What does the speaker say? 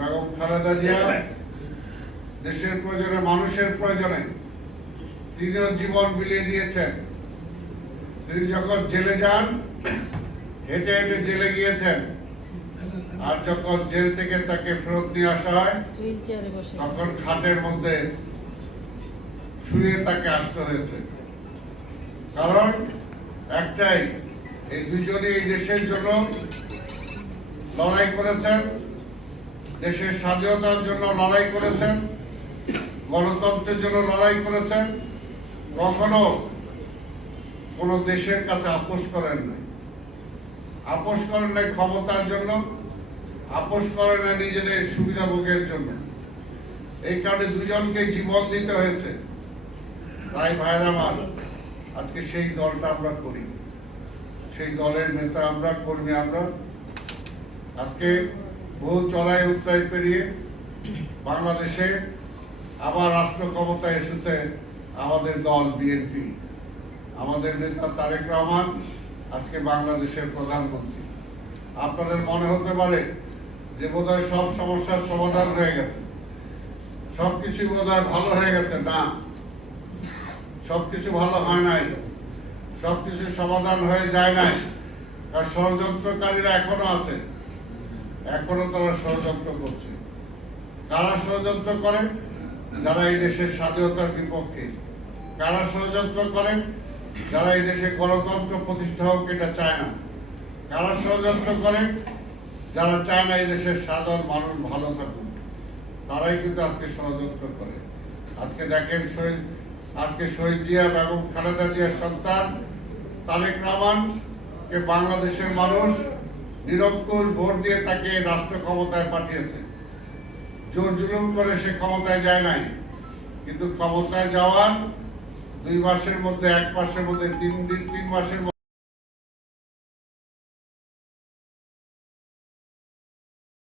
বেগম খালেদা জিয়া দেশের প্রয়োজনে, মানুষের প্রয়োজনে তিনিও জীবন বিলিয়ে দিয়েছেন। তিনি যখন জেলে যান, হেঁটে হেঁটে জেলে গিয়েছেন, আর যখন জেল থেকে তাকে ফেরত নিয়ে আসা হয় তখন খাটের মধ্যে শুয়ে তাকে আসতে হয়েছে। কারণ একটাই, এই দুজনে এই দেশের জন্য লড়াই করেছেন, দেশের স্বাধীনতার জন্য লড়াই করেছেন, গণতন্ত্রের জন্য লড়াই করেছেন। কখনো কোনো দেশের কাছে আপোষ করেন নাই। আপোষ করেন নাই ক্ষমতার জন্য, আপোষ করেন না নিজেদের সুবিধা ভোগের জন্য। এই কারণে দুজনকে জীবন দিতে হয়েছে। তাই ভাইরা আমার, আজকে সেই দলটা আমরা করি, সেই দলের নেতা আমরা, কর্মী আমরা। আজকে বহু চড়াই উতরাই পেরিয়ে বাংলাদেশে আবার রাষ্ট্র ক্ষমতায় এসেছে আমাদের দল বিএনপি। আমাদের নেতা তারেক রহমান আজকে বাংলাদেশের প্রধানমন্ত্রী। আপনাদের মনে হতে পারে যে বোধহয় সব সমস্যার সমাধান হয়ে গেছে, সবকিছু বোধহয় ভালো হয়ে গেছে। না, সবকিছু ভালো হয় নাই, সবকিছু সমাধান হয়ে যায় নাই। আর ষড়যন্ত্রকারীরা এখনো আছে, এখনো তারা ষড়যন্ত্র করছে। কারা ষড়যন্ত্র করে? যারা এই দেশের স্বাধীনতার বিপক্ষে। কারা ষড়যন্ত্র করে? যারা এই দেশে গণতন্ত্র প্রতিষ্ঠা হোক এটা চায় না। কারা ষড়যন্ত্র করে? যারা চায় না এই দেশের সাধারণ মানুষ ভালো থাকুক। তারাই কিন্তু আজকে ষড়যন্ত্র করে। আজকে দেখেন, আজকে শহীদ জিয়া, বেগম খালেদা জিয়ার সন্তান তারেক রহমানকে বাংলাদেশের মানুষ নিরঙ্কুশ ভোট দিয়ে তাকে রাষ্ট্র ক্ষমতায় পাঠিয়েছে। জোর জুলুম করে সে ক্ষমতায় যায় নাই, কিন্তু ক্ষমতায় যাওয়ার 2 মাসের মধ্যে, 1 মাসের মধ্যে, 3 মাসের মধ্যে